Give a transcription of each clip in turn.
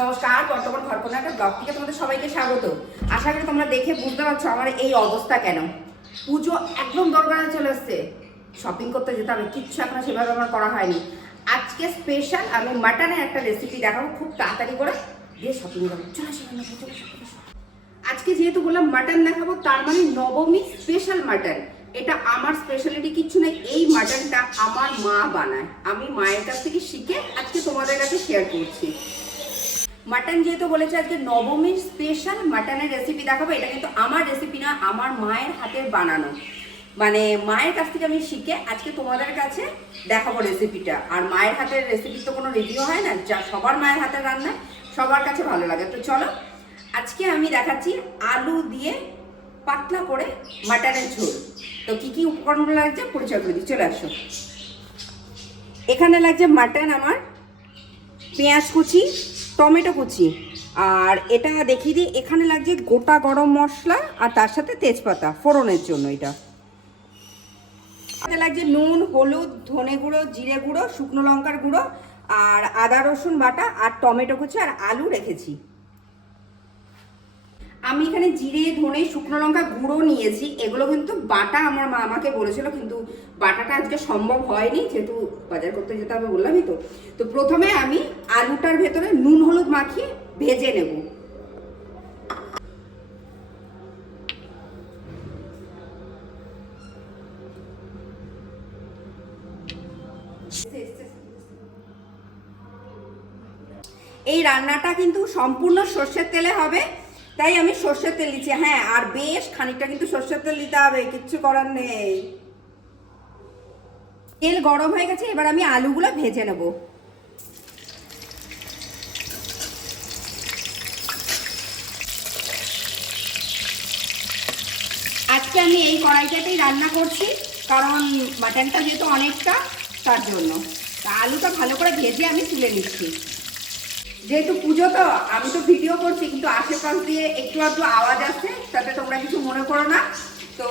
নমস্কার, বর্তমান ঘরকোনা একটা ব্লগ থেকে তোমাদের সবাইকে স্বাগত। আশা করি তোমরা দেখে বুঝতে পারছ আমার এই অবস্থা কেন। পুজো একদম দরকারে চলে এসছে। শপিং করতে যেতে হবে, কিচ্ছু এখনও সেভাবে আমার করা হয়নি। আজকে স্পেশাল আমি মাটনের একটা রেসিপি দেখাবো খুব তাড়াতাড়ি করে। দিয়ে শপিং করব। আজকে যেহেতু বললাম মাটন দেখাবো, তার মানে নবমী স্পেশাল মাটন এটা আমার স্পেশালিটি কিচ্ছু নেই, এই মাটনটা আমার মা বানায়। আমি মায়ের কাছ থেকে শিখে আজকে তোমাদের কাছে শেয়ার করছি। মাটন যেহেতু বলেছে আজকে নবমীর স্পেশাল মাটনের রেসিপি দেখাবো, এটা কিন্তু আমার রেসিপি না আমার মায়ের হাতের বানানো। মানে মায়ের কাছ থেকে আমি শিখে আজকে তোমাদের কাছে দেখাবো রেসিপিটা আর মায়ের হাতের রেসিপির তো কোনো রিভিউ হয় না, যা সবার মায়ের হাতের রান্না, সবার কাছে ভালো লাগে। তো চলো, আজকে আমি দেখাচ্ছি আলু দিয়ে পাতলা করে মাটনের ঝোল। তো কি কি উপকরণগুলো লাগছে পরিচয় করে চলে আসো। এখানে লাগছে মাটন আমার পেঁয়াজ কুচি টমেটো কুচি। আর এটা দেখিয়ে দিই, এখানে লাগছে গোটা গরম মশলা আর তার সাথে তেজপাতা, ফোড়নের জন্য এটা। লাগছে নুন, হলুদ, ধনে গুঁড়ো, জিরে গুঁড়ো, শুকনো লঙ্কার গুঁড়ো, আর আদা, রসুন বাটা আর টমেটো কুচি আর আলু রেখেছি। আমি এখানে জিরে, ধনে, শুকনো লঙ্কা গুঁড়ো নিয়েছি। এগুলো কিন্তু বাটা আমার মা আমাকে বলেছিল, কিন্তু বাটাটা আজকে সম্ভব হয়নি, যেহেতু বাজার করতে যেতে হবে বললামই তো। তো প্রথমে আমি আলুটার ভেতরে নুন হলুদ মাখিয়ে ভেজে নেব। এই রান্নাটা কিন্তু সম্পূর্ণ সর্ষের তেলে হবে। তাই আমি সর্ষের তেল দিচ্ছি। হ্যাঁ আর বেশ খানিকটা কিন্তু সর্ষের তেল দিতে হবে, কিচ্ছু করার নেই। তেল গরম হয়ে গেছে, এবার আমি আলুগুলো ভেজে নেব। আজকে আমি এই কড়াইটাতেই রান্না করছি, কারণ মাটনটা যেহেতু অনেকটা, তার জন্য। আলুটা ভালো করে ভেজে আমি তুলে নিচ্ছি। যেহেতু পুজো তো, আমি তো ভিডিও করছি, কিন্তু আশেপাশ দিয়ে একটু আধটু আওয়াজ আসছে, তাতে তোমরা কিছু মনে করো না। তো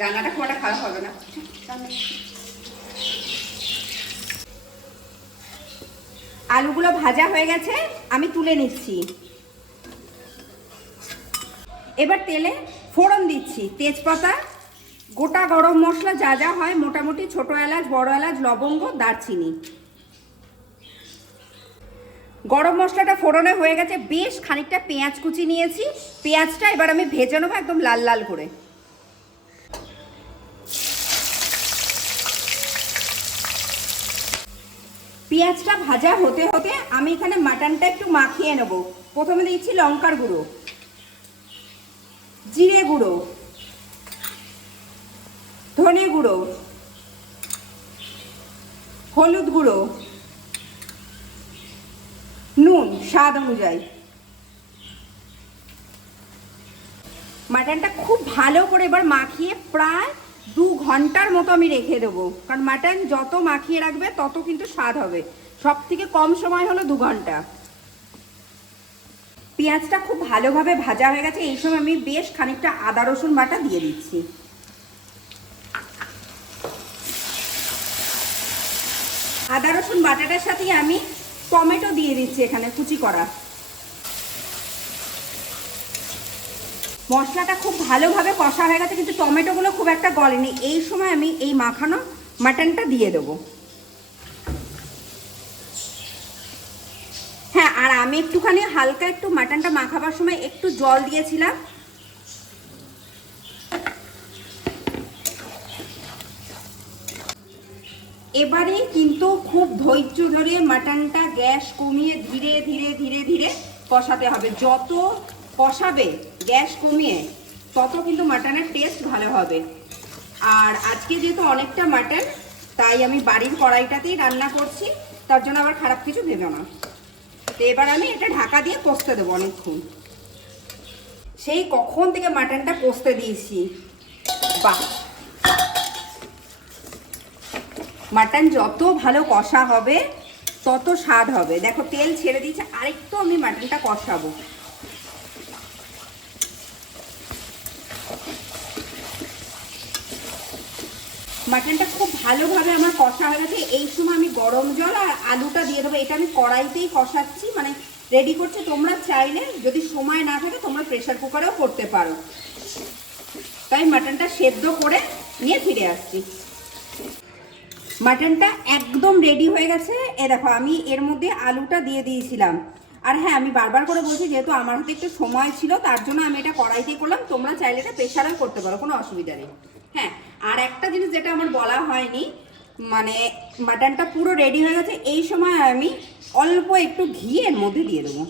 রান্নাটা খুব একটা খারাপ হবে না। আলুগুলো ভাজা হয়ে গেছে, আমি তুলে নিচ্ছি। এবার তেলে ফোড়ন দিচ্ছি, তেজপাতা, গোটা গরম মশলা যা যা হয়, মোটামুটি ছোট এলাচ, বড় এলাচ, লবঙ্গ, দারচিনি। গরম মশলাটা ফোড়নে হয়ে গেছে। বেশ খানিকটা পেঁয়াজ কুচি নিয়েছি। পেঁয়াজটা এবার আমি ভেজে নেব একদম লাল লাল করে। পেঁয়াজটা ভাজা হতে হতে আমি এখানে মাটনটা একটু মাখিয়ে নেব। প্রথমে দিচ্ছি লঙ্কার গুঁড়ো, জিরে গুঁড়ো, ধনে গুঁড়ো, হলুদ গুঁড়ো নুন স্বাদ অনুযায়ী মাটনটা খুব ভালো করে এবার মাখিয়ে প্রায় দু ঘণ্টার মতো আমি রেখে দেবো। কারণ মাটন যত মাখিয়ে রাখবে, তত কিন্তু স্বাদ হবে। সব থেকে কম সময় হলো দু ঘণ্টা। পেঁয়াজটা খুব ভালোভাবে ভাজা হয়ে গেছে। এই সময় আমি বেশ খানিকটা আদা, রসুন বাটা দিয়ে দিচ্ছি। আদা, রসুন বাটাটার সাথে আমি টমেটো দিয়ে দিচ্ছি এখানে কুচি করা। মশলাটা খুব ভালোভাবে কষা হয়ে গেছে, কিন্তু টমেটোগুলো খুব একটা গলেনি। এই সময় আমি এই মাখানো মাটনটা দিয়ে দেবো। হ্যাঁ আর আমি একটুখানি হালকা একটু মাটনটা মাখাবার সময় একটু জল দিয়েছিলাম। এবারে কিন্তু খুব ধৈর্য ধরে মাটনটা গ্যাস কমিয়ে ধীরে ধীরে ধীরে ধীরে কষাতে হবে। যত কষাবে গ্যাস কমিয়ে, তত কিন্তু মাটনের টেস্ট ভালো হবে। আর আজকে যেহেতু অনেকটা মাটন, তাই আমি বাড়ির কড়াইটাতেই রান্না করছি। তার জন্য আবার খারাপ কিছু ভেবে না। তো এবার আমি এটা ঢাকা দিয়ে কষতে দেবো অনেকক্ষণ। সেই কখন থেকে মাটনটা কষতে দিয়েছি। বাহ! মাটন যত ভালো কষা হবে, তত স্বাদ হবে। দেখো, তেল ছেড়ে দিয়েছে, আরেকটু আমি মাটনটা কষাবো। মাটনটা খুব ভালোভাবে আমার কষা হয়ে গেছে। এই সময় আমি গরম জল আর আলুটা দিয়ে দেবো। এটা আমি কড়াইতেই কষাচ্ছি মানে রেডি করছে তোমরা চাইলে, যদি সময় না থাকে তোমরা প্রেশার কুকারেও করতে পারো। তাই মাটনটা সেদ্ধ করে নিয়ে ফিরে আসছি। মাটনটা একদম রেডি হয়ে গেছে। এ দেখো, আমি এর মধ্যে আলুটা দিয়ে দিয়েছিলাম। আর হ্যাঁ আমি বারবার করে বলছি, যেহেতু আমার হাতে একটু সময় ছিল, তার জন্য আমি এটা কড়াইতে করলাম। তোমরা চাইলে এটা প্রেশারেও করতে পারো, কোনো অসুবিধা নেই। হ্যাঁ আর একটা জিনিস যেটা আমার বলা হয়নি মানে মাটনটা পুরো রেডি হয়ে গেছে, এই সময় আমি অল্প একটু ঘি এর মধ্যে দিয়ে দেবো।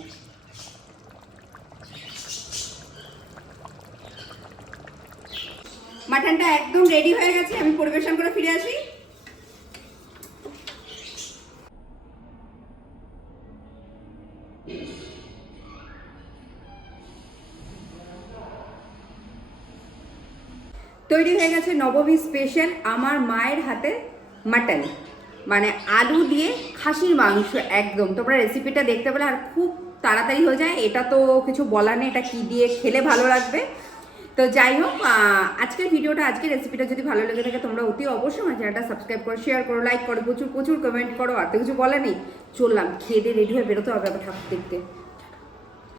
মাটনটা একদম রেডি হয়ে গেছে, আমি পরিবেশন করে ফিরে আসি। তৈরি হয়ে গেছে নবমী স্পেশাল আমার মায়ের হাতে মাটন মানে আলু দিয়ে খাসির মাংস একদম। তোমরা রেসিপিটা দেখতে পেলে আর খুব তাড়াতাড়ি হয়ে যায়। এটা তো কিছু বলার নেই, এটা কি দিয়ে খেলে ভালো লাগবে? তো যাই হোক আজকের ভিডিওটা, আজকের রেসিপিটা যদি ভালো লেগে থাকে, তোমরা অতি অবশ্যই আমার চ্যানেলটা সাবস্ক্রাইব করো শেয়ার করো লাইক করো, প্রচুর প্রচুর কমেন্ট করো, আর তো কিছু বলার নেই। চললাম, খেয়ে দিয়ে রেডি হয়ে বেরোতে হবে আবার ঠাকুর দেখতে।